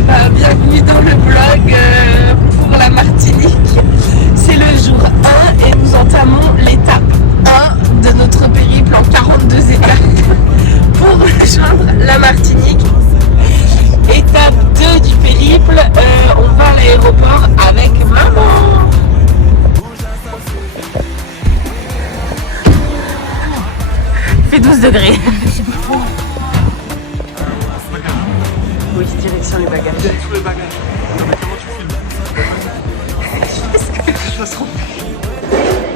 Bienvenue dans le vlog pour la Martinique. C'est le jour 1 et nous entamons l'étape 1 de notre périple en 42 étapes pour rejoindre la Martinique. Étape 2 du périple, on va à l'aéroport avec maman. Il fait 12 degrés. Oui, direction les bagages. Tous les bagages. Non, mais comment tu filmes?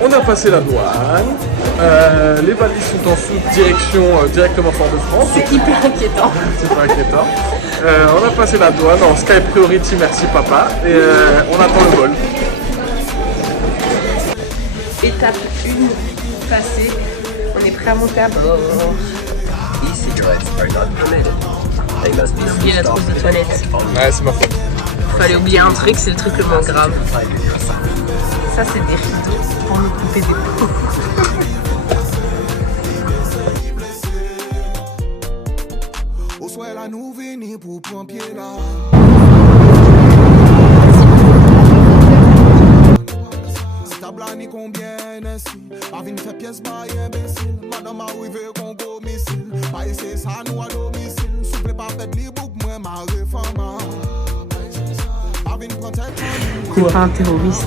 On a passé la douane. Les valises sont en soute, direction directement Fort-de-France. C'est hyper inquiétant. C'est pas inquiétant. On a passé la douane en Sky Priority, merci papa. Et on attend le vol. Étape 1 passée. On est prêt à monter à bord. Oublier la trousse de toilette. Ouais, c'est ma faute. Fallait oublier un truc, c'est le truc le moins grave. Ça, c'est des rideaux pour nous couper des peaux. T'es pas un terroriste.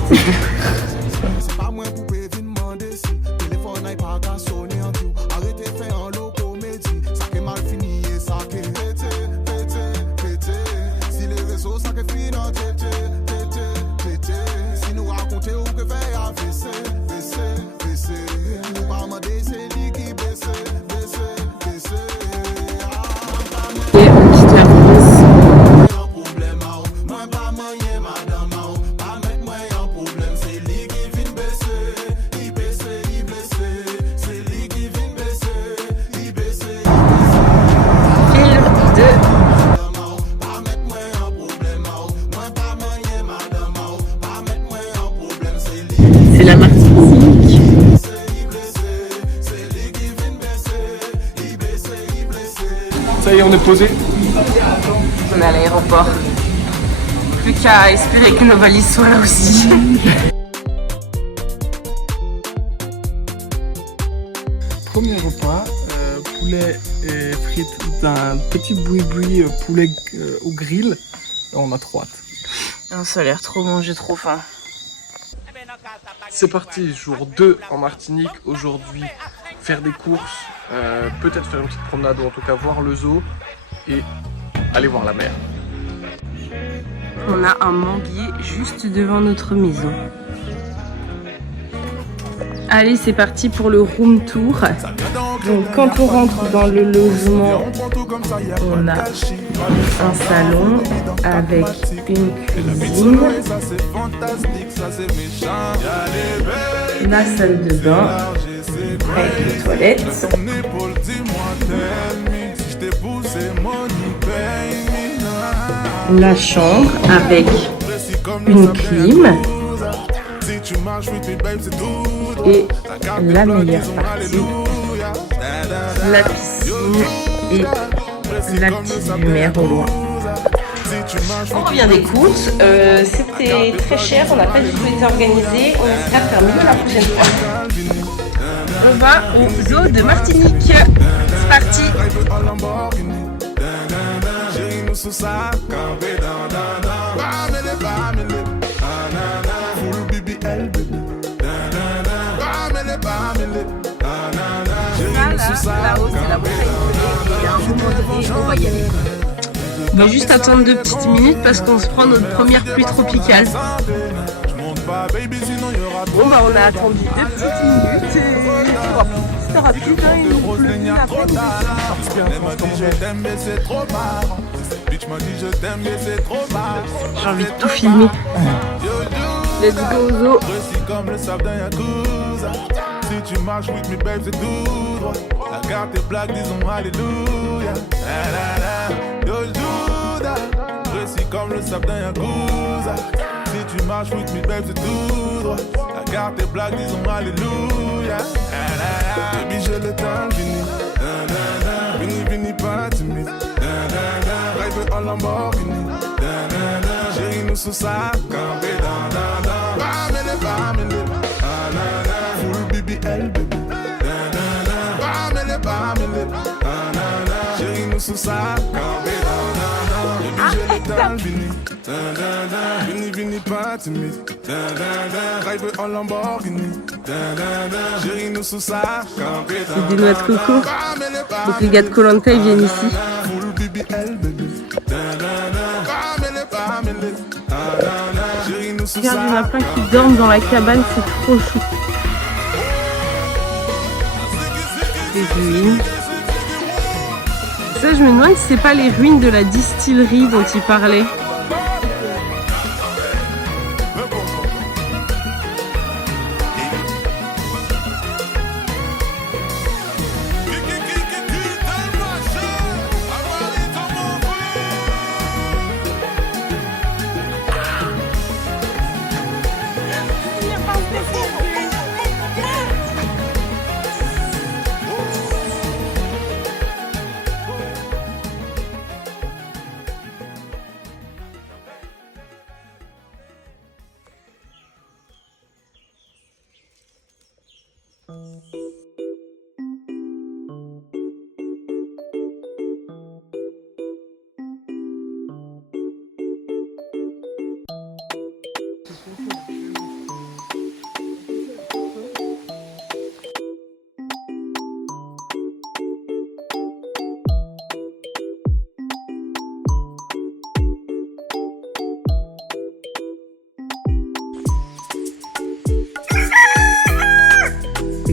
C'est la Martinique. Ça y est, on est posé. On est à l'aéroport. Plus qu'à espérer que nos valises soient là aussi. Premier repas, poulet et frites d'un petit boui-boui poulet au grill. On a trop hâte. Oh, ça a l'air trop bon, j'ai trop faim. C'est parti, jour 2 en Martinique. Aujourd'hui, faire des courses, peut-être faire une petite promenade ou en tout cas voir le zoo et aller voir la mer. On a un manguier juste devant notre maison. Allez, c'est parti pour le room tour. Donc quand on rentre dans le logement, on a un salon avec une cuisine, la salle de bain avec les toilettes, la chambre avec une clim et la meilleure partie, la piscine et la petite lumière au loin. On revient des courses, c'était très cher, on n'a pas du tout été organisé, on espère faire mieux la prochaine fois. On va au zoo de Martinique, c'est parti. Là-haut, c'est la montagne et à un moment donné, on va y aller. On va juste attendre 2 petites minutes parce qu'on se prend notre première pluie tropicale. Bon bah on a attendu 2 petites minutes et tu vois, si t'auras plus d'un et nous pleut à peine. J'ai envie de tout filmer. Let's go au zoo. Si tu marches with me babe c'est tout droit. La carte est blague disons alléluia. Yo Judas, précis comme le sable d'un Yakuza. Si tu marches with me babe c'est tout droit. La carte est blague disons alléluia. Baby j'ai le temps fini. Vini vini pas timide. Rêve en Lamborghini. nous sous ça, campé dans. Bamele, full BBL, baby. Bamele, chérie, nous sous ça, campé dans. J'ai le temps, Vini, pas timide. Drive en Lamborghini. Chérie, nous sous ça, campé dans. C'est des noix de coco. Donc les gars de Koh Lanta ils viennent ici. Full BBL, baby. Regarde, il y en a plein qui dorment dans la cabane, c'est trop chou. Des ruines. Ça, je me demande si c'est pas les ruines de la distillerie dont il parlait.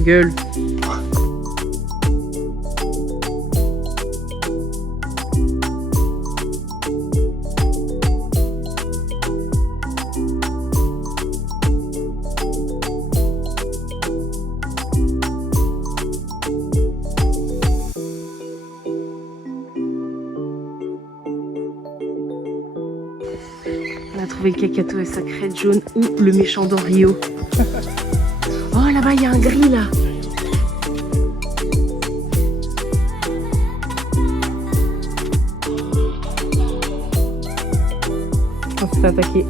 Gueule. On a trouvé le Kakato et sa crête jaune ou le méchant dans Rio. Oh là-bas il y a un gris là. On s'est attaqué.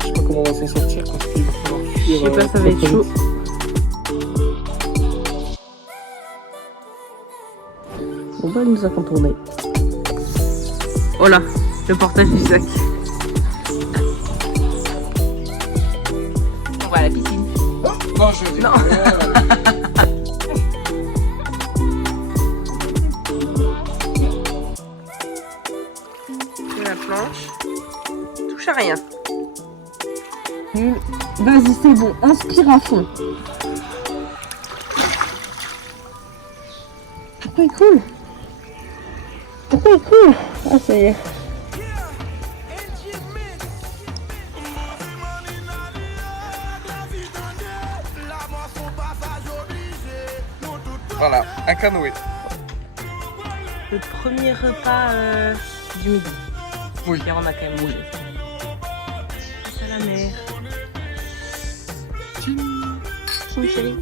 Je sais pas comment on va s'en sortir parce qu'il va falloir fuir. Je sais pas, ça va être chaud. Bon bah il nous a contourné. Oh là, le portage du sac. On va à la piscine. Non, je dis. Non. De la planche. Touche à rien. Vas-y, c'est bon. Inspire à fond. Pourquoi il coule? Pourquoi il coule? Ah, ça y est. Voilà, un canoë. Le premier repas du midi. Oui. Car on a quand même mangé. Face à la mer. Mon chéri.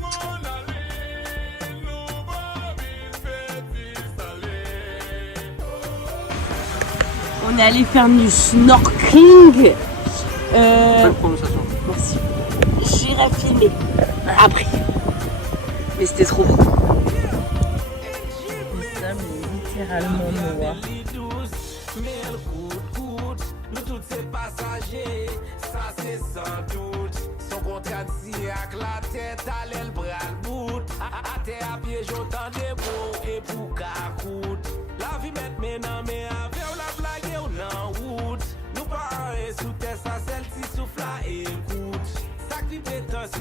On est allé faire du snorkeling. Belle prononciation. Merci. J'irai filmer après. Mais c'était trop beau. Le sable est littéralement noir.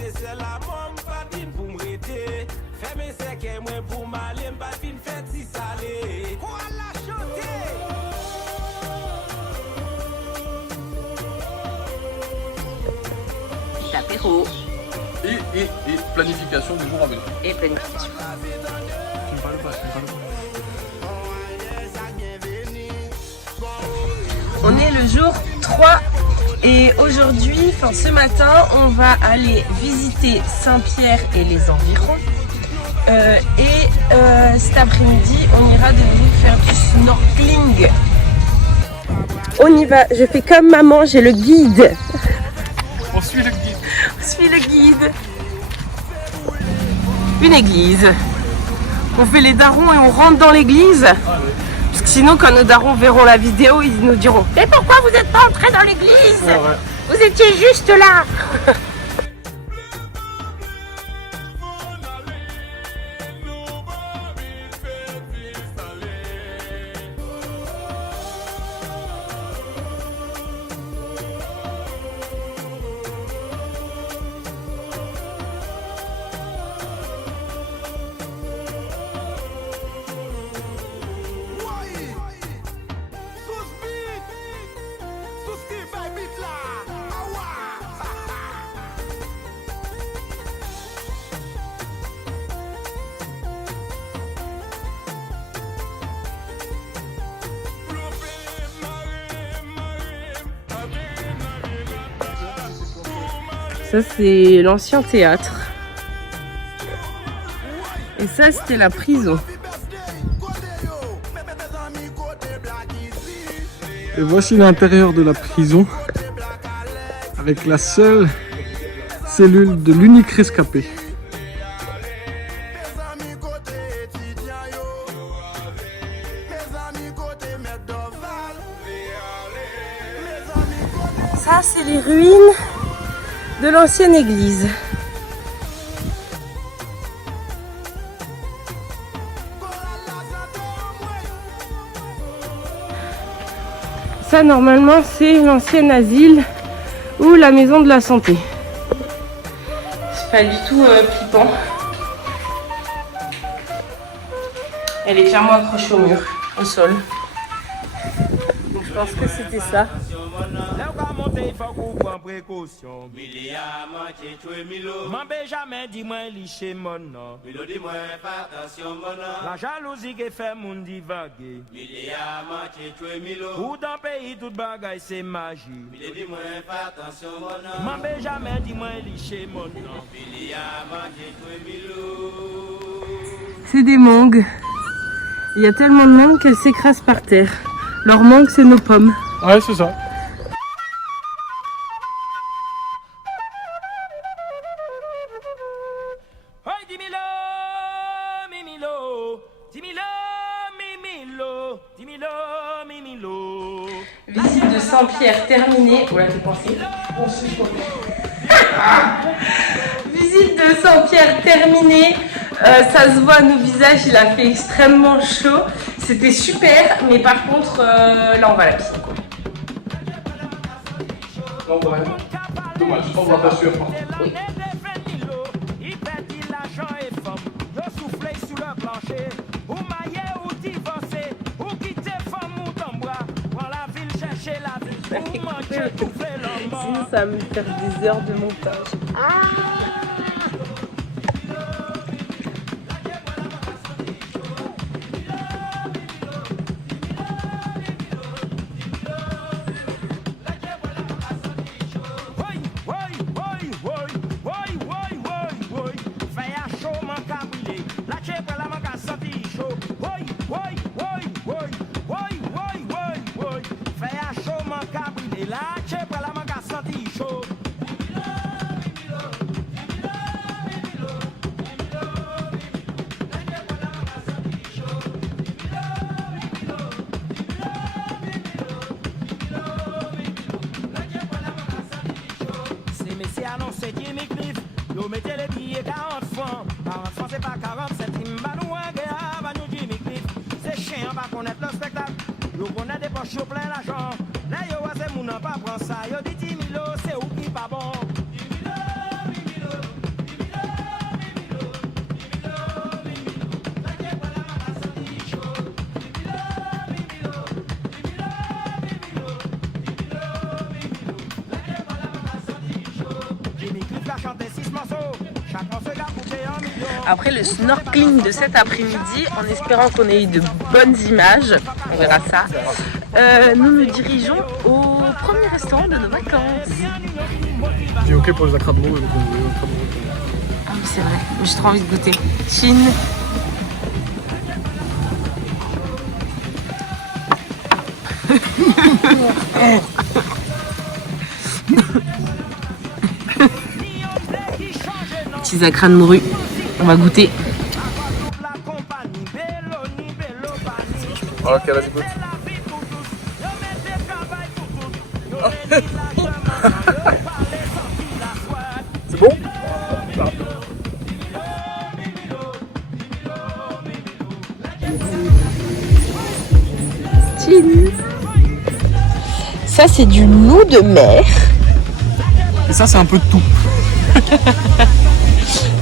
C'est la môme pas din pour m'rêter. Fais mes secs et moi pour m'aller m'pas fin fête si salé. Quoi la chanter? L'apéro. Et planification du jour à venir. Et planification. Tu me parles pas, tu me parles pas. On est le jour 3 et aujourd'hui, enfin ce matin, on va aller visiter Saint-Pierre et les environs. Cet après-midi, on ira de nouveau faire du snorkeling. On y va, je fais comme maman, j'ai le guide. On suit le guide. On suit le guide. Une église. On fait les darons et on rentre dans l'église. Parce que sinon, quand nos darons verront la vidéo, ils nous diront « Mais pourquoi vous n'êtes pas entrés dans l'église? Vous étiez juste là !» Ça, c'est l'ancien théâtre. Et ça, c'était la prison. Et voici l'intérieur de la prison avec la seule cellule de l'unique rescapé. Ça, c'est les ruines de l'ancienne église. Ça, normalement, c'est l'ancien asile ou la maison de la santé. C'est pas du tout flippant. Elle est clairement accrochée au mur, au sol. Donc je pense que c'était ça. La jalousie qui fait mon divaguer. Ou dans pays tout bagaille c'est magie. M'en jamais dis-moi licher mon nom. C'est des mangues. Il y a tellement de mangues qu'elles s'écrasent par terre. Leur mangue, c'est nos pommes. Ouais, c'est ça. Visite de Saint-Pierre terminée. Voilà, t'es pensé. Visite de Saint-Pierre terminée. Ça se voit à nos visages, il a fait extrêmement chaud. C'était super, mais par contre, là on va à la piscine. Non, ouais. Dommage, on va pas sûr. Oui. Sinon ça va me faire des heures de montage. Yo mettez les billets 40 francs. 40 francs c'est pas 47 Timbanou à nous Jimmy Cliff. C'est chiant pas connaître le spectacle. Yo connaît des poches yo plein l'argent. Là yo c'est moun pas prend ça. Yo dit 10 000 c'est ou qui pas bon. Après le snorkeling de cet après-midi, en espérant qu'on ait eu de bonnes images, on verra ça, nous nous dirigeons au premier restaurant de nos vacances. J'ai ok pour les accrabements. Ah oui c'est vrai, j'ai trop envie de goûter. Chine. Petits acras de morue. On va goûter. Alors qu'elle a du goût. C'est bon? Ça c'est du loup de mer. Et ça c'est un peu de tout.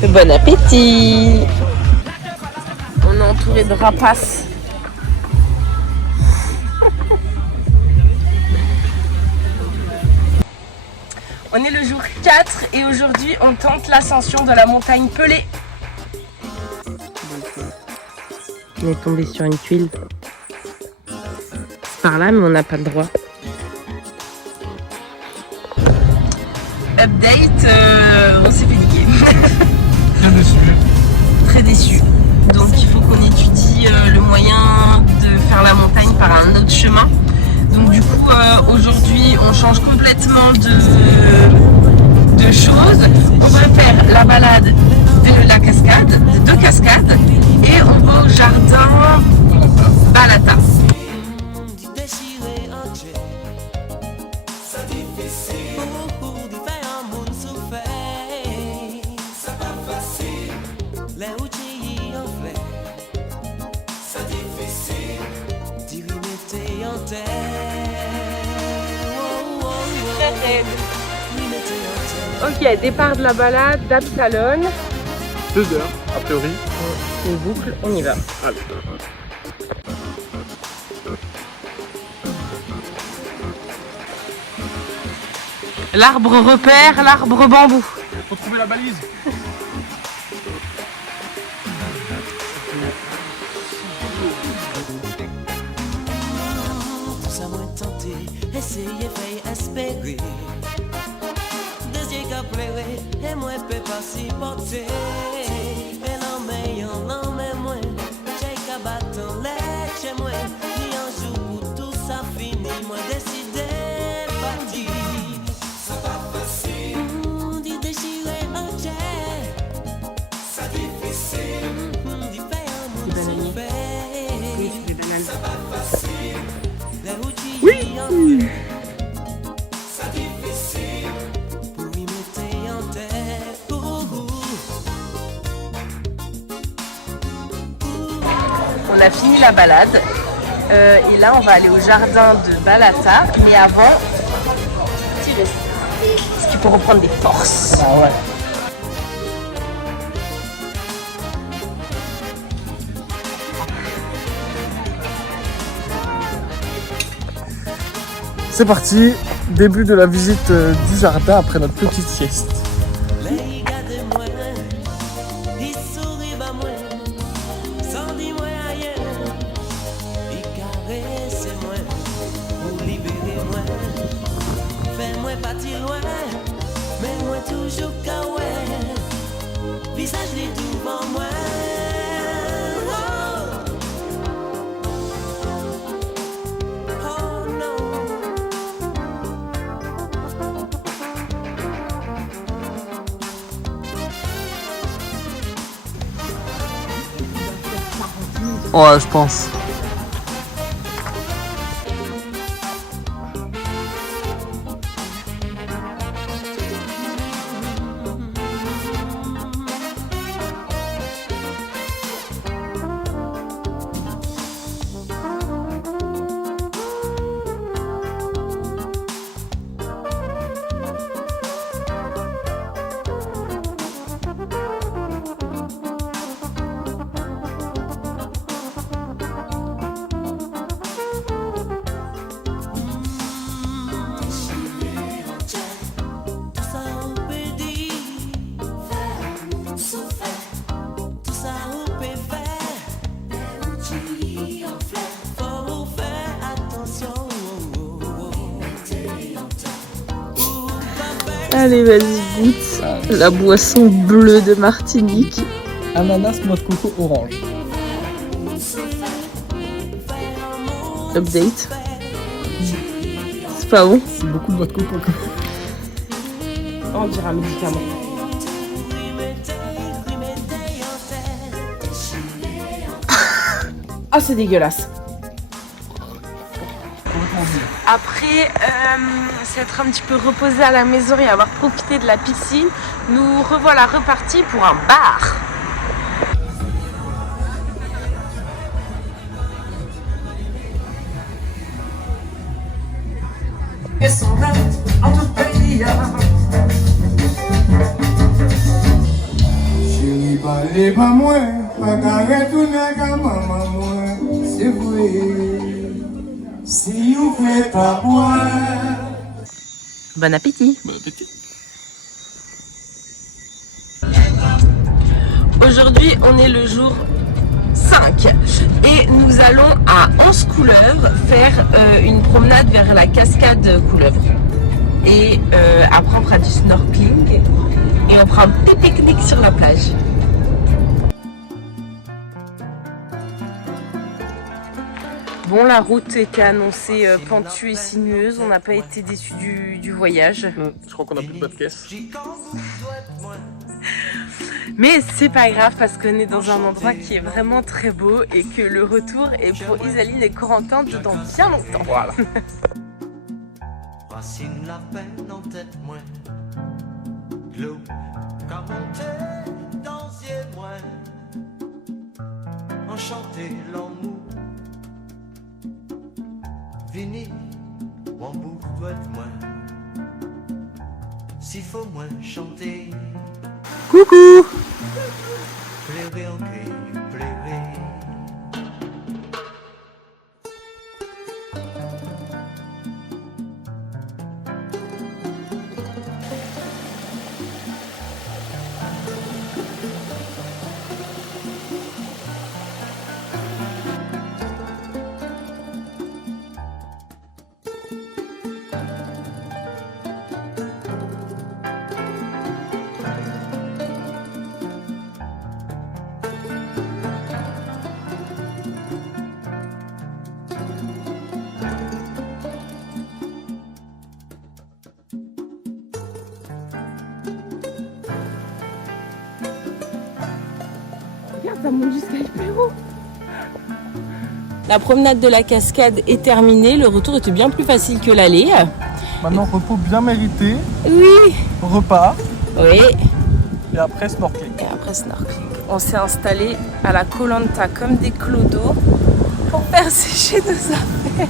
Bon appétit. On est entouré de rapaces. On est le jour 4 et aujourd'hui on tente l'ascension de la montagne Pelée. On est tombé sur une tuile. C'est par là mais on n'a pas le droit. Update, on s'est fait niquer. Bien déçu. Très déçu. Donc il faut qu'on étudie le moyen de faire la montagne par un autre chemin. Donc du coup aujourd'hui on change complètement de choses. On va faire la balade de la cascade, de 2 cascades, et on va au jardin Balata. Ok, départ de la balade d'Absalon. 2 heures, a priori. Une boucle, on y va. Allez. L'arbre repère, l'arbre bambou. Faut trouver la balise. Tout ça moins tenté, essayer, fait espérer. Deuxième qu'a pleuré, et moi je peux pas s'y porter. Et l'en met moins, j'ai qu'à battre en l'air chez moi. Ni un jour pour tout ça fini, moi décidé partir. Ça va passer. D'y déchirer un jet. Ça difficile. D'y faire un monde souffert. Ça va passer. Oui. Ça difficile. Pour y mettre en tête. On a fini la balade et là on va aller au jardin de Balata, mais avant, petit reste. Parce qu'il faut reprendre des forces. Ah ouais. C'est parti, début de la visite du jardin après notre petite sieste. Les gars de moi, ils sourient à moi, sans dire moi ailleurs, ils caressent moi, pour libérer moi, fais-moi partir loin, mais moi toujours qu'à ouais, visage les devant moi. Oh non. Ouais, je pense. Allez, vas-y, goûte la boisson bleue de Martinique. Ananas, noix de coco, orange. Update. C'est pas bon? C'est beaucoup de noix de coco. On dirait un médicament. Ah, c'est dégueulasse. Après s'être un petit peu reposé à la maison et avoir profité de la piscine, nous revoilà repartis pour un bar. Chérie, parlez pas moins, pas qu'à retourner à maman moins, c'est vrai. Si vous faites pas boire. Bon appétit. Bon appétit. Aujourd'hui, on est le jour 5 et nous allons à Anse-Couleuvre faire une promenade vers la cascade Couleuvre. Et après, on fera du snorkeling et on fera un petit pique-nique sur la plage. Bon, la route était annoncée pentue et sinueuse, on n'a pas été déçus du voyage. Je crois qu'on a plus de bonne caisse. Mais c'est pas grave parce qu'on est dans un endroit qui est vraiment très beau et que le retour est pour Isaline et Corentin dans bien longtemps. Voilà. Racine la peine en tête moins. L'eau qu'a monté dans yeux moins. Enchanté l'amour. Vini, mon bout doit être moins. S'il faut moins chanter. Coucou! Pleurer en cri, pleurer. Regarde, ça monte jusqu'à hyper haut. La promenade de la cascade est terminée, le retour était bien plus facile que l'aller. Maintenant, repos bien mérité. Oui. Repas. Oui. Et après, snorkeling. Et après snorkeling. On s'est installé à la Koh Lanta comme des clodos pour faire sécher nos affaires.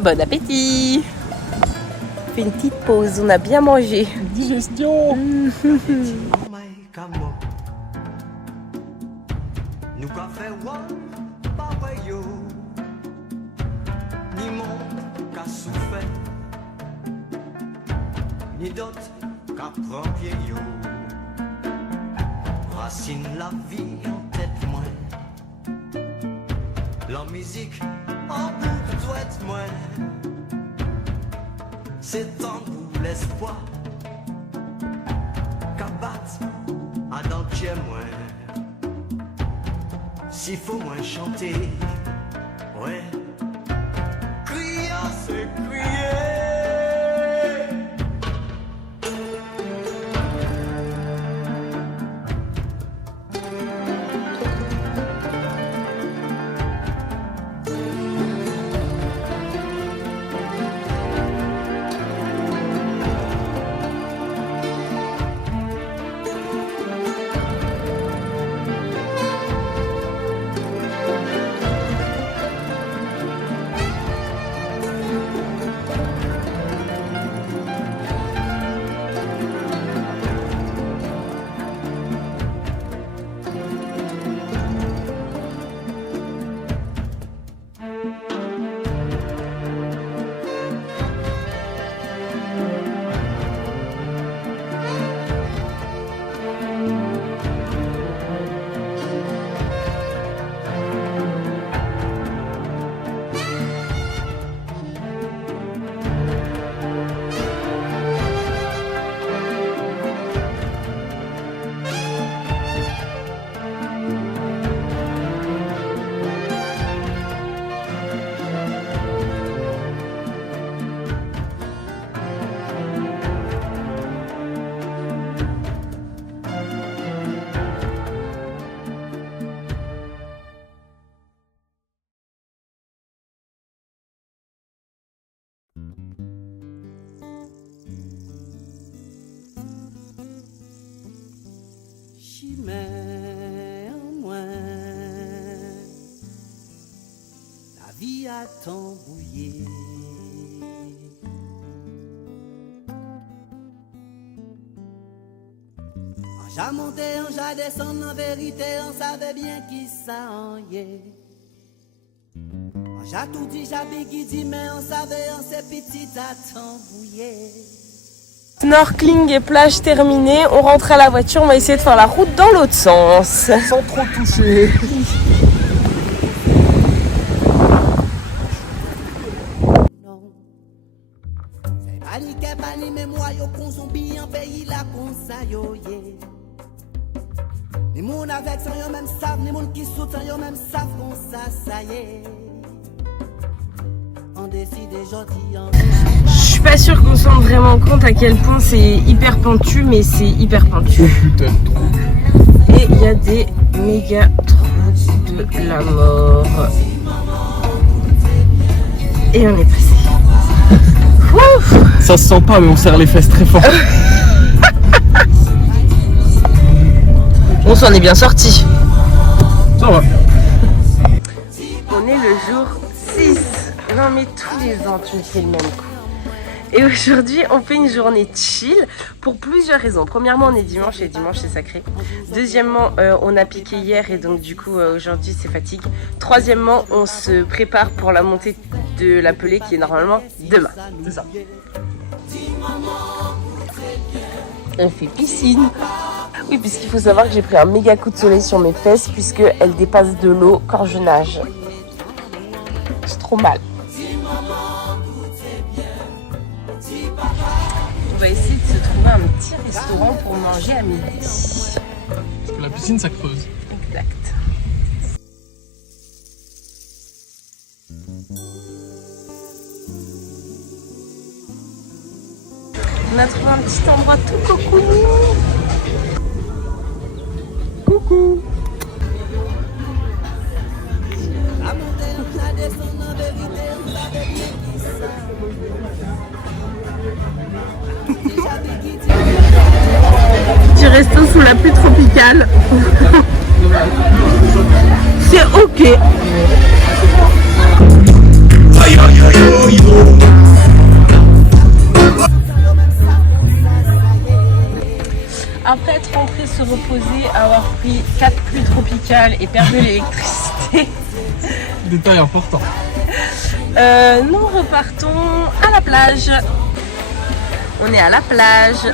Bon appétit! On fait une petite pause, on a bien mangé. Digestion. Nous qu'a fait one, pas ouais yo. Ni monde qu'a souffert, ni d'autres qu'a prend pied yo. Racine la vie en tête moins. La musique en bout doit être moins. C'est en vous l'espoir qu'à battre à dentier moins. S'il faut moins chanter, ouais. Crier, c'est crier. chimère en moi. La vie a t'embrouillé. J'ai monté, j'ai descendu, en vérité, on savait bien qui ça en y est. J'ai tout dit, j'ai dit, mais on savait, on s'est petit à t'embrouiller. Snorkeling et plage terminée, on rentre à la voiture, on va essayer de faire la route dans l'autre sens. Sans trop toucher. Non, c'est panique, panique, mais moi, yo, qu'on zombie en pays, la qu'on sa yo, yeah. Ni moun avec ça, yo même savent, ni moun qui saute, yo même savent qu'on ça y est. On décide gentil en. Je suis pas sûre qu'on se rende vraiment compte à quel point c'est hyper pentu, mais c'est hyper pentu. Putain, trop. Et il y a des méga trous de la mort. Et on est passé. Ouf. Ça se sent pas, mais on serre les fesses très fort. On s'en est bien sorti. Ça va. On est le jour 6. Non mais tous les ans tu me fais le même coup. Et aujourd'hui on fait une journée chill pour plusieurs raisons. Premièrement on est dimanche et dimanche c'est sacré. Deuxièmement on a piqué hier et donc du coup aujourd'hui c'est fatigue. Troisièmement on se prépare pour la montée de la Pelée qui est normalement demain. C'est ça. On fait piscine. Oui, puisqu'il faut savoir que j'ai pris un méga coup de soleil sur mes fesses puisqu'elles dépassent de l'eau quand je nage. C'est trop mal. On va essayer de se trouver un petit restaurant pour manger à midi. Parce que la piscine ça creuse. Exact. On a trouvé un petit endroit tout cocooning. Coucou. Petit resto sous la pluie tropicale. C'est ok. Après être rentré se reposer, avoir pris 4 pluies tropicales et perdu l'électricité. Détail important. Nous repartons à la plage. On est à la plage.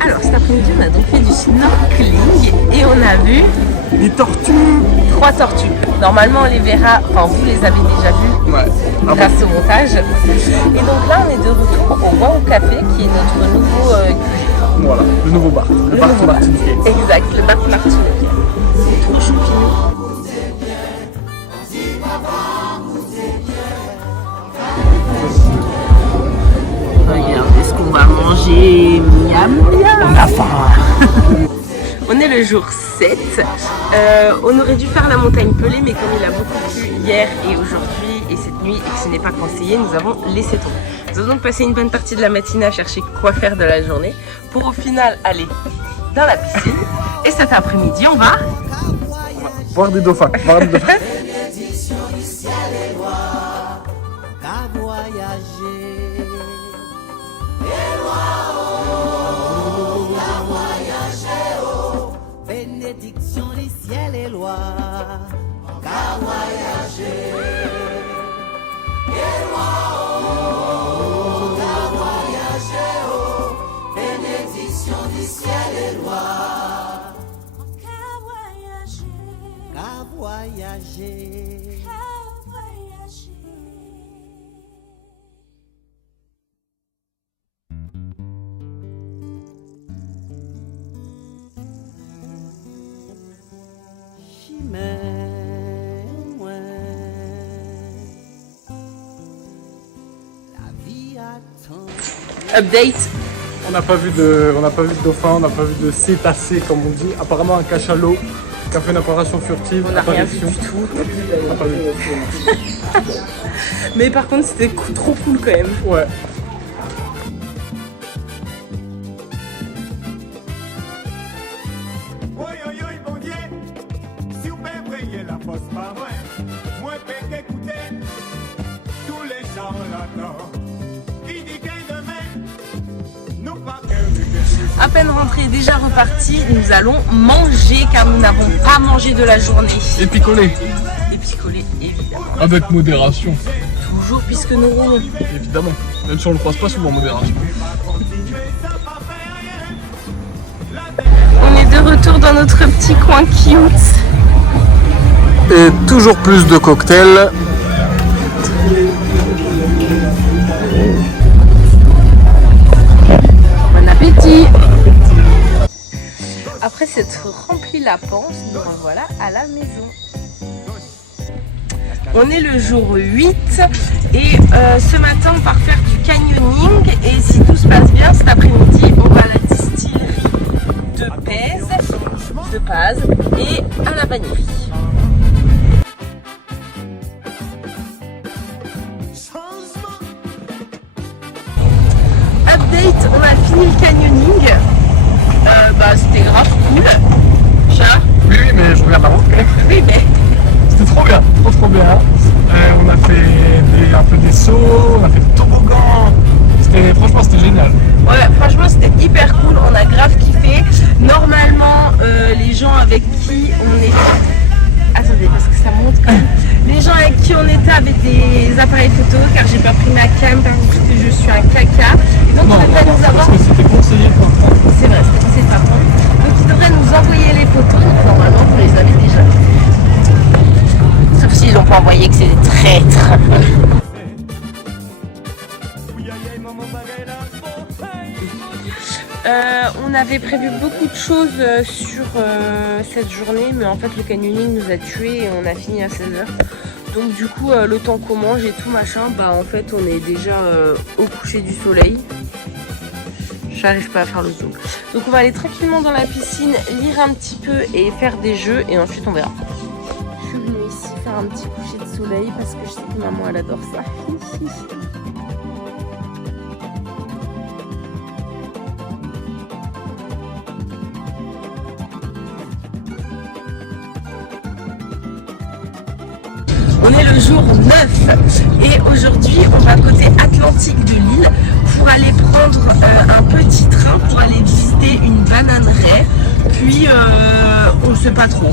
Alors cet après-midi on a donc fait du snorkeling et on a vu Des tortues. 3 tortues. Normalement on les verra, enfin vous les avez déjà vues Ouais. grâce au montage. Et donc là on est de retour au Wow Café qui est notre nouveau Voilà, le nouveau bar. Le bar nouveau bar. Martiniquais. Exact, le bar Martiniquais. C'est trop choupinou. Regardez ce qu'on va manger. Miam miam. On a faim. On est le jour 7. On aurait dû faire la montagne Pelée, mais comme il a beaucoup plu hier et aujourd'hui et cette nuit et que ce n'est pas conseillé, nous avons laissé tomber. Nous avons donc passé une bonne partie de la matinée à chercher quoi faire de la journée pour au final aller dans la piscine. Et cet après-midi, on va Voir des dauphins. Voir des dauphins. voyager. Chimère, la vie attend. Update. On n'a pas vu de dauphin, on n'a pas vu de cétacé comme on dit. Apparemment un cachalot qui a fait une apparition furtive. On n'a rien vu du tout. On n'a pas vu. Mais par contre, c'était trop cool quand même. Ouais. Oi, oi, oi, bon Dieu, si vous pouvez briller la force par moi, moi peux écouter tous les gens là-dedans. Qui dit que demain, nous pas que À peine rentré, déjà reparti, nous allons manger car nous n'avons pas mangé de la journée. Et picoler. Et picoler, évidemment. Avec modération. Toujours puisque nous roulons. Évidemment. Même si on le croise pas souvent en modération. On est de retour dans notre petit coin cute. Et toujours plus de cocktails. Bon appétit. Après s'être rempli la panse, nous revoilà à la maison. On est le jour 8 et ce matin on part faire du canyoning et si tout se passe bien cet après-midi on va à la distillerie de Paz et à la vanillerie. Update, on a fini le canyoning. C'était grave cool. Chat. Oui, mais je regarde avant. Oui, mais C'était trop bien, trop bien. On a fait un peu des sauts, on a fait des toboggans. Franchement, c'était génial. ouais, franchement, c'était hyper cool. On a grave kiffé. Normalement, les gens avec qui on est. Attendez, parce que ça monte quand même. Les gens avec qui on était avaient des appareils photo car j'ai pas pris ma cam parce que je suis un caca. Et donc, ils devraient nous avoir. Parce que c'était conseillé de pas prendre. C'est vrai, c'était conseillé de pas prendre. Donc, ils devraient nous envoyer les photos. Donc, normalement, vous les avez déjà. Sauf s'ils n'ont pas envoyé que c'est des traîtres. On avait prévu beaucoup de choses sur cette journée, mais en fait le canyoning nous a tués et on a fini à 16h. Donc du coup, le temps qu'on mange et tout machin, en fait on est déjà au coucher du soleil. J'arrive pas à faire le zoom. Donc on va aller tranquillement dans la piscine, lire un petit peu et faire des jeux et ensuite on verra. Je suis venue ici faire un petit coucher de soleil parce que je sais que maman elle adore ça. On est le jour 9 et aujourd'hui on va côté Atlantique de l'île pour aller prendre un petit train pour aller visiter une bananerie. Puis on ne sait pas trop.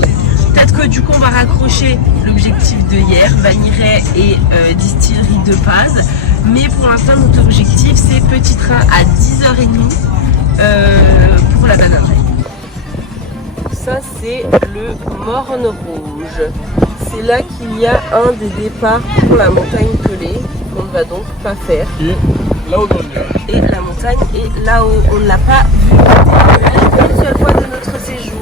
Peut-être que du coup on va raccrocher l'objectif de hier, vanillerie et distillerie de Paz. Mais pour l'instant notre objectif c'est petit train à 10h30 pour la bananerie. Ça c'est le Morne Rouge. C'est là qu'il y a un des départs pour la montagne Pelée, qu'on ne va donc pas faire. Et là-haut dans le nuage. Et la montagne est là-haut. On ne l'a pas vu une seule fois de notre séjour.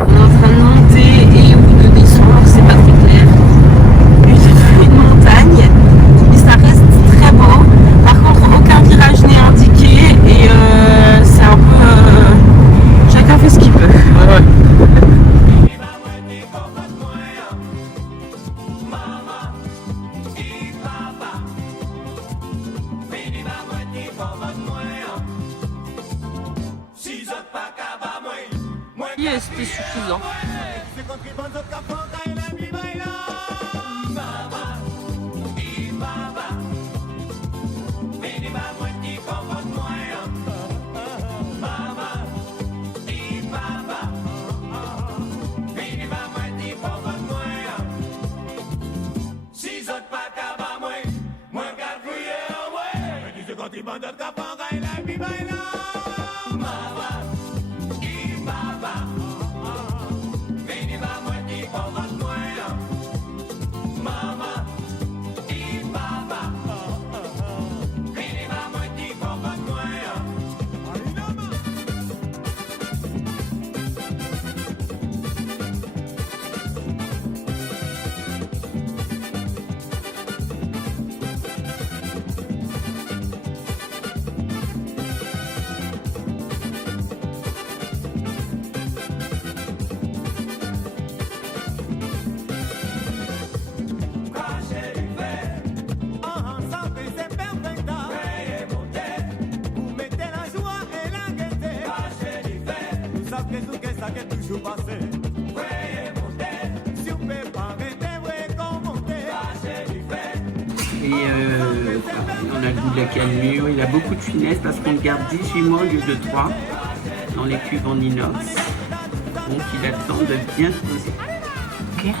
On est en train de monter et ou de descendre, c'est pas très clair. Une montagne, mais ça reste très beau. Par contre, aucun virage n'est indiqué et c'est un peu... chacun fait ce qu'il peut. Ouais. C'était suffisant. Black Mûr. Il a beaucoup de finesse parce qu'on le garde 18 mois au lieu de 3 dans les cuves en inox. Donc il attend de bien se poser. Ok.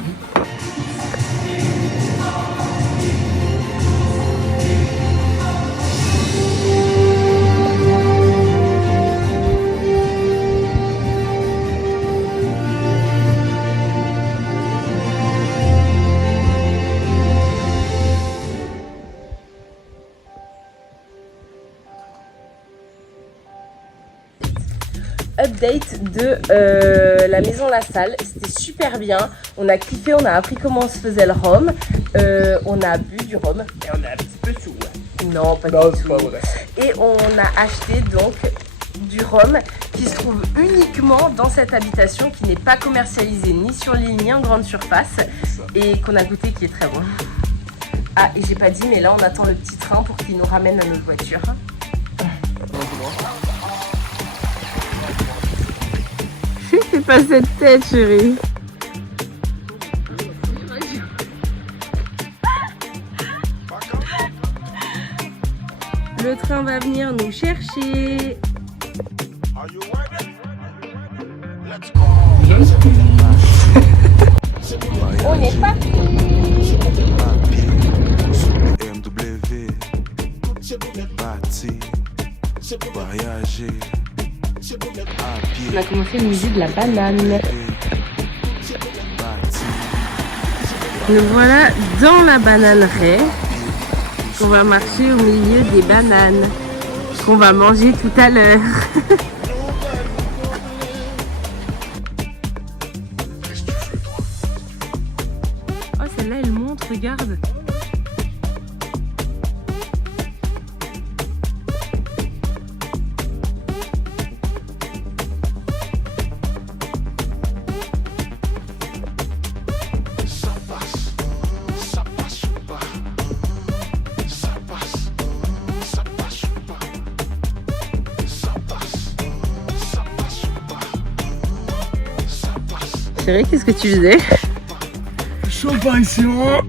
Update de la maison La Salle, c'était super bien, on a kiffé, on a appris comment se faisait le rhum, on a bu du rhum et on a un petit peu de sous. Non, pas du tout. Pas vrai. Et on a acheté donc du rhum qui se trouve uniquement dans cette habitation, qui n'est pas commercialisé ni sur l'île ni en grande surface et qu'on a goûté, qui est très bon. Ah, et j'ai pas dit, mais là on attend le petit train pour qu'il nous ramène à notre voiture. Fais pas cette tête, chérie. Le train va venir nous chercher. On est parti. On a commencé le musée de la banane. Nous voilà dans la bananeraie. On va marcher au milieu des bananes qu'on va manger tout à l'heure. Oh, celle-là elle monte, regarde. Chérie, qu'est-ce que tu faisais? Champagne, c'est bon.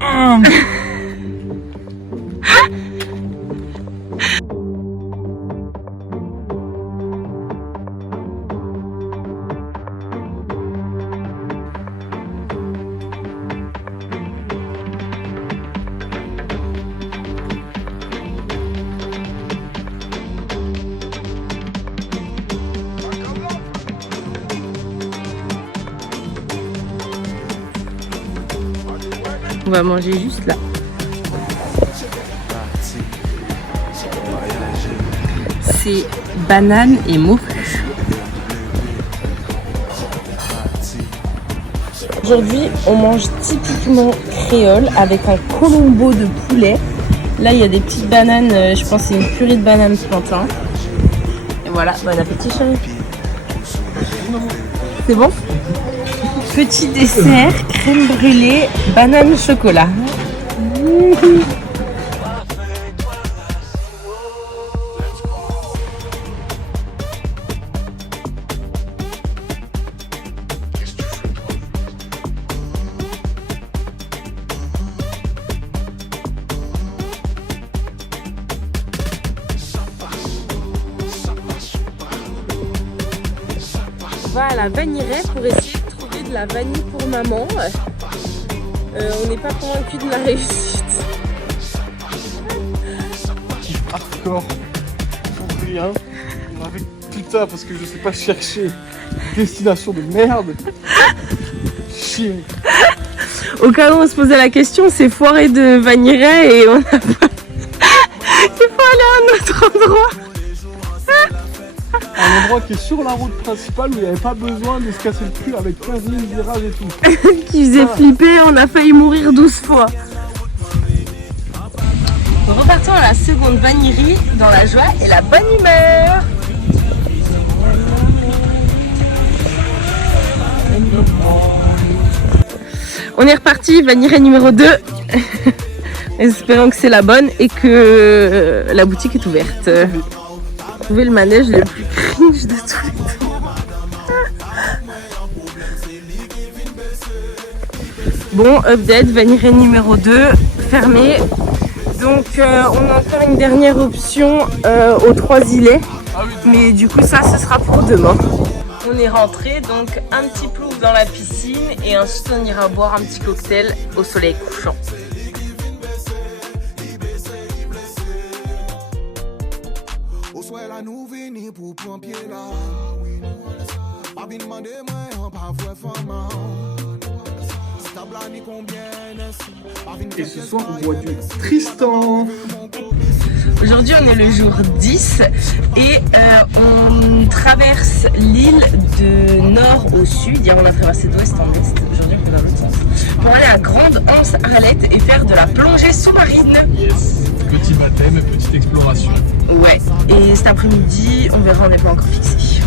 On va manger juste là. C'est banane et morue. Aujourd'hui, on mange typiquement créole avec un colombo de poulet. Là, il y a des petites bananes, je pense que c'est une purée de bananes plantain. Et voilà, bon appétit, chérie. C'est bon? Petit dessert, crème brûlée, banane chocolat. On va à la vanillerie pour essayer de trouver de la vanille pour maman. On n'est pas convaincu de la réussite. Hardcore. Pour rien. Avec putain, parce que je sais pas chercher. Destination de merde. Chier. Au cas où on se posait la question, c'est foiré de vanillerie et on a pas... Il faut aller à un autre endroit. Un endroit qui est sur la route principale où il n'y avait pas besoin de se casser le cul avec 15 000 virages et tout. Qui faisait flipper, on a failli mourir 12 fois. Repartons à la seconde vanillerie dans la joie et la bonne humeur. On est reparti, vanillerie numéro 2. Espérons que c'est la bonne et que la boutique est ouverte. Trouver le manège le plus cringe de tous les temps. Bon, update, vanillerie numéro 2, fermée. Donc on a encore une dernière option aux 3 îlets. Mais du coup ça ce sera pour demain. On est rentré, donc un petit plouf dans la piscine et ensuite on ira boire un petit cocktail au soleil couchant. Et ce soir on boit du Tristan. Aujourd'hui on est le jour 10 et on traverse l'île de nord au sud. Hier on a traversé d'ouest en est, aujourd'hui on est dans l'autre sens. Pour aller à Grande Anse Arlette et faire de la plongée sous-marine. Yes. Petit baptême, petite exploration. Ouais, et cet après-midi on verra, on n'est pas encore fixé.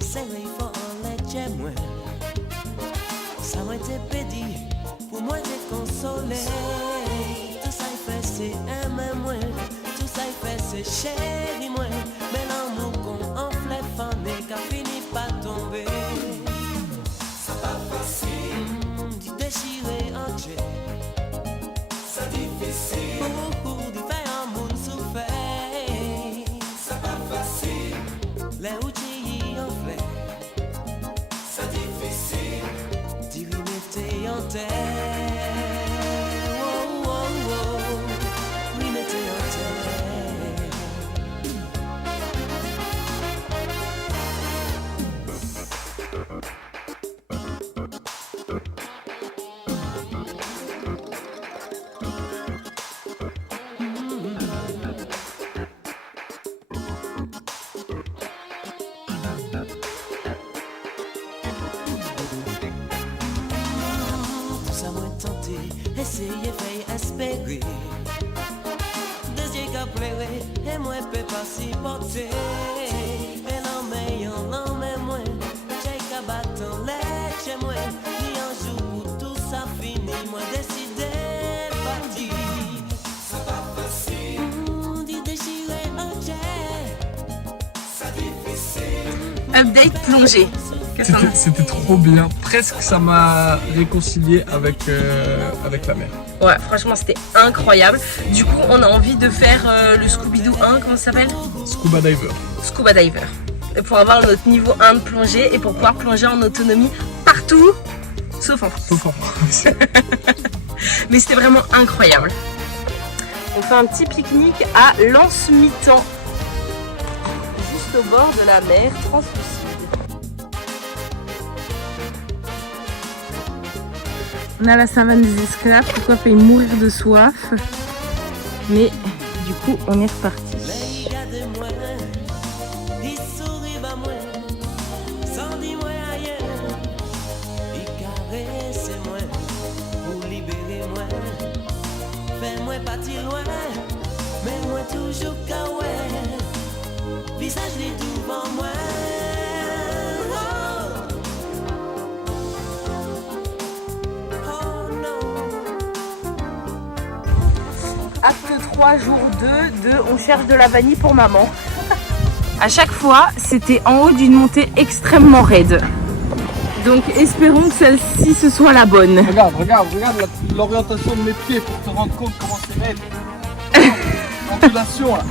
Serré fort les j'aime ça m'a été pédi pour moi t'es consolé tout ça il fait c'est aimer moi tout ça il fait c'est chéri moi mais l'amour qu'on enflait fané qu'a fini par tomber c'est pas facile d'y déchirer en jet c'est difficile pour d'y faire un monde souffert c'est pas facile les outils c'est difficile d'y remettre en terre. Oh, oh, oh, remettre en terre. Essayer, faire espérer. Des yeux qui pleurent, et moi, je peux pas s'y porter. Et l'en mais moi, j'ai qu'à battre en l'air chez moi. Ni un jour pour tout ça fini, moi, décider partir. C'est pas facile. D'y déchirer un jet. C'est difficile. Update plongée. C'était trop bien, presque ça m'a réconcilié avec la mer. Ouais, franchement c'était incroyable. Du coup on a envie de faire le Scooby-Doo 1, comment ça s'appelle? Scuba diver. Scuba diver. Et pour avoir notre niveau 1 de plongée et pour pouvoir plonger en autonomie partout, sauf en France. Sauf en France. Mais c'était vraiment incroyable. On fait un petit pique-nique à Lance-Mitan, juste au bord de la mer translucide. On a la savane des esclaves, pourquoi pas y mourir de soif. Mais du coup, on est reparti. Acte 3, jour 2 de on cherche de la vanille pour maman. À chaque fois, c'était en haut d'une montée extrêmement raide. Donc espérons que celle-ci ce soit la bonne. Regarde l'orientation de mes pieds pour te rendre compte comment c'est raide. L'ondulation là.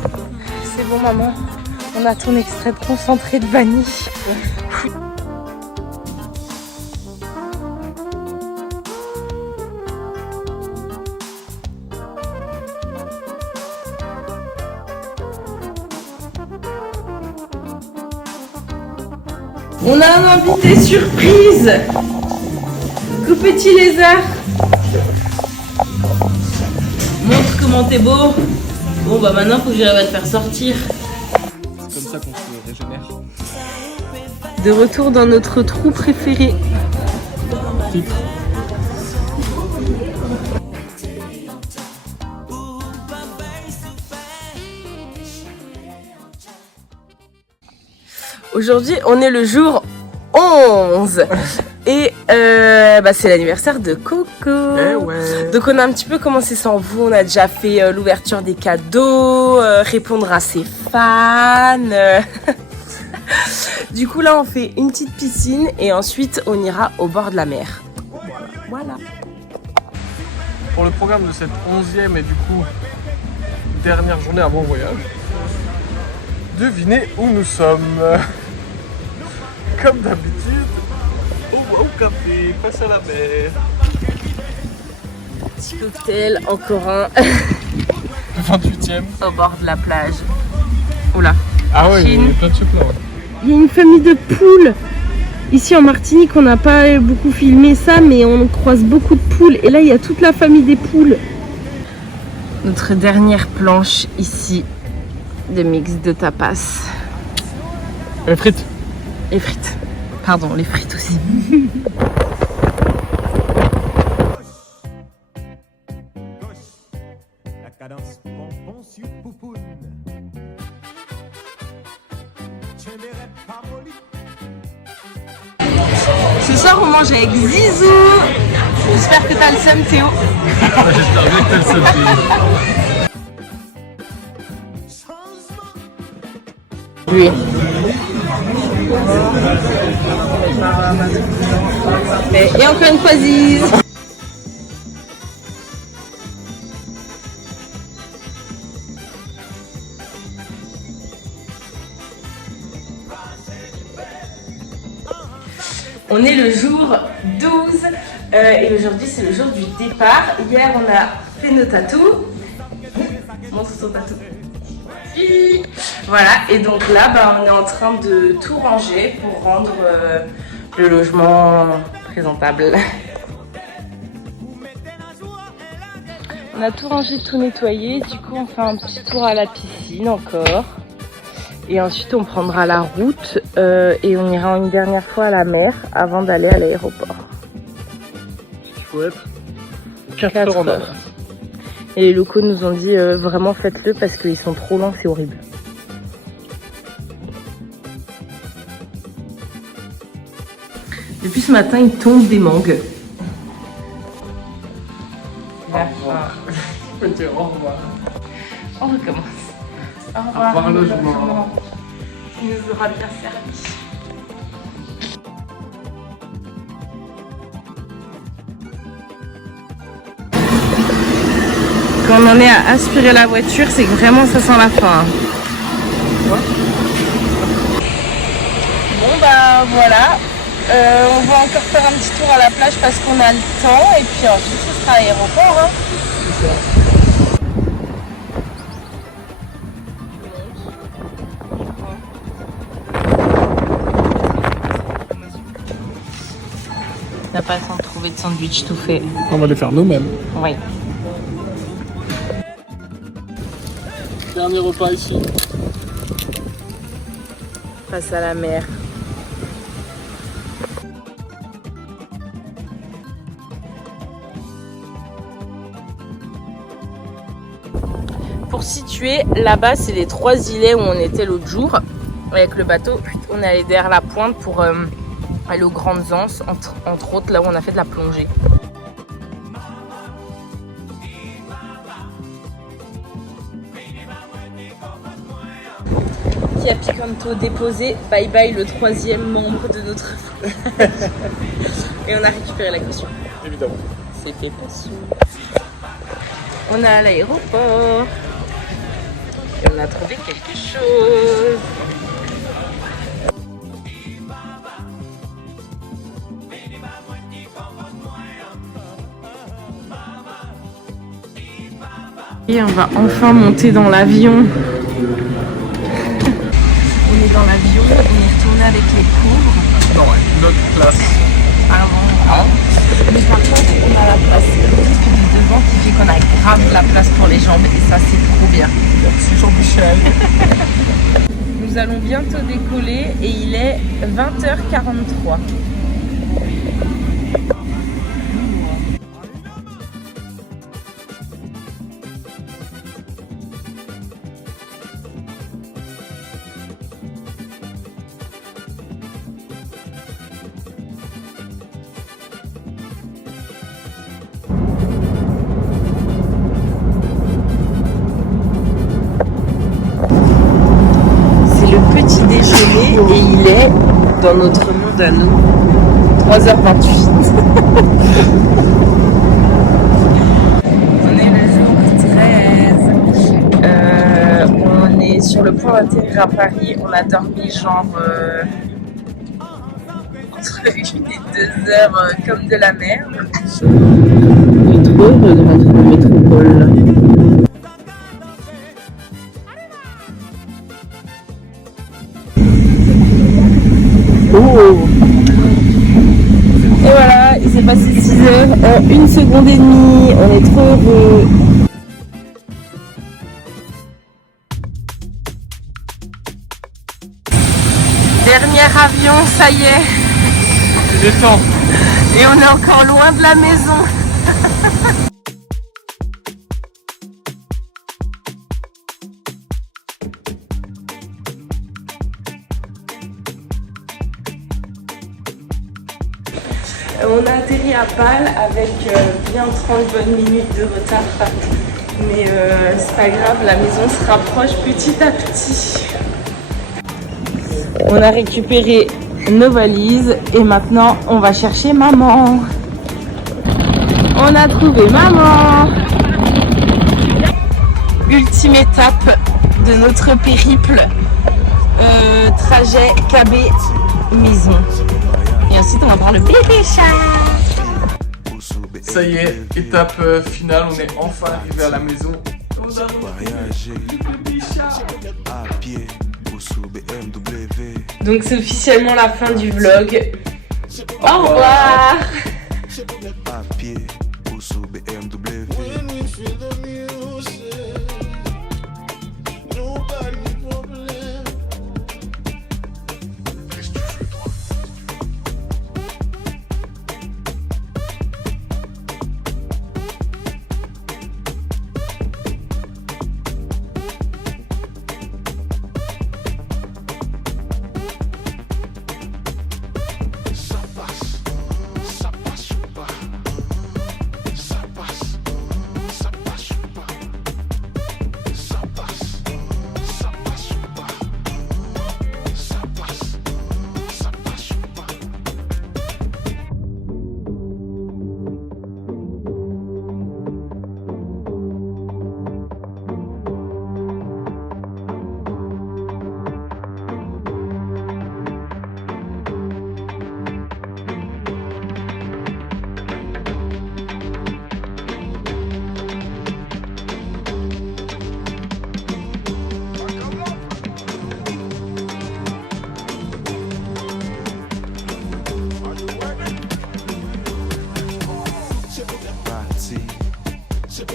C'est bon maman, on a ton extrait de concentré de vanille. On a un invité surprise. Coucou petit lézard. Montre comment t'es beau. Bon bah maintenant faut que j'arrive à te faire sortir. C'est comme ça qu'on se régénère. De retour dans notre trou préféré. Aujourd'hui, on est le jour 11 et c'est l'anniversaire de Coco. Eh ouais. Donc on a un petit peu commencé sans vous, on a déjà fait l'ouverture des cadeaux, répondre à ses fans. Du coup là on fait une petite piscine et ensuite on ira au bord de la mer. Voilà. Pour le programme de cette 11e et du coup dernière journée avant le voyage, devinez où nous sommes. Comme d'habitude, au café, face à la mer. Petit cocktail, encore un, 28e. au bord de la plage. Oula. Ah ouais, il y Chine. a plein de trucs là. Ouais. Il y a une famille de poules. Ici en Martinique, on n'a pas beaucoup filmé ça, mais on croise beaucoup de poules. Et là, il y a toute la famille des poules. Notre dernière planche ici, de mix de tapas. Les frites. Les frites. Pardon, les frites aussi. La cadence pompon sur poupoune. Tiens des rêves paroliques. Ce soir, on mange avec Zizou. J'espère que t'as le seum, Théo. J'espère bien que t'as le seum. Oui. Et encore une fois, Ziz. On est le jour 12 et aujourd'hui c'est le jour du départ. Hier on a fait nos tatous. Montre son tatou. Voilà, et donc là on est en train de tout ranger pour rendre le logement présentable. On a tout rangé, tout nettoyé, du coup on fait un petit tour à la piscine encore. Et ensuite on prendra la route et on ira une dernière fois à la mer avant d'aller à l'aéroport. Il faut être 4 heures en avance. Et les locaux nous ont dit vraiment faites-le parce qu'ils sont trop lents, c'est horrible. Depuis ce matin il tombe des mangues. Au revoir. On recommence. Au revoir, logement. Il nous aura bien servi. Quand on en est à aspirer la voiture, c'est que vraiment ça sent la fin. Bon bah voilà. On va encore faire un petit tour à la plage parce qu'on a le temps et puis ensuite ce sera à l'aéroport. Hein. T'as pas le temps de trouver de sandwich tout fait. On va les faire nous-mêmes. Oui. Dernier repas ici. Face à la mer. Pour situer, là-bas, c'est les 3 îlets où on était l'autre jour. Avec le bateau, on est allé derrière la pointe pour aller aux Grandes Anses, entre autres, là où on a fait de la plongée. merci à Picanto déposé. Bye bye le 3e membre de notre famille. Et on a récupéré la caution. Évidemment. C'est fait passer. On est à l'aéroport. Et on a trouvé quelque chose. Et on va enfin monter dans l'avion. On est dans l'avion, on est retourné avec les cours. Non, une autre place. Mais par contre, on a la place juste du devant qui fait qu'on a grave la place pour les jambes et ça c'est trop bien. Merci Jean-Michel. Nous allons bientôt décoller et il est 20h43. Petit déjeuner et il est dans notre monde à nous 3h28. On est le jour 13. On est sur le point d'atterrir à Paris. On a dormi genre entre 1 et 2 heures comme de la merde. Je suis trop heureux de rentrer dans la métropole. Oh. Et voilà, il s'est passé 6 heures en 1 seconde et demie. On est trop heureux. Dernier avion, ça y est. Il est temps. Et on est encore loin de la maison. On a atterri à Pâle avec bien 30 bonnes minutes de retard. Mais c'est pas grave, la maison se rapproche petit à petit. On a récupéré nos valises et maintenant on va chercher maman. On a trouvé maman. Ultime étape de notre périple. Trajet KB maison. Et ensuite on va voir le bébé chat. Ça y est, étape finale, on est enfin arrivé à la maison. Donc c'est officiellement la fin du vlog. Au revoir.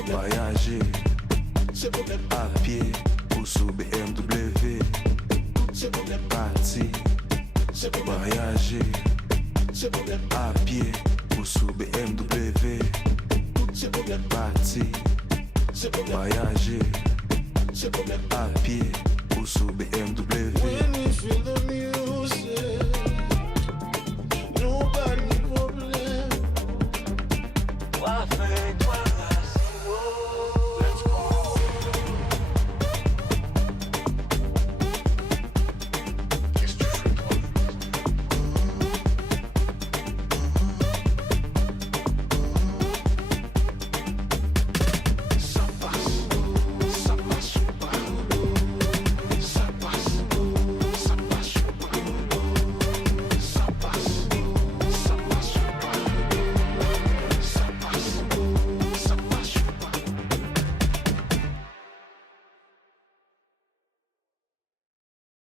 Voyager à pied ou sous BMW. Parti, voyager à pied ou sous BMW. Parti, voyager à pied ou sous BMW. Nobody problem.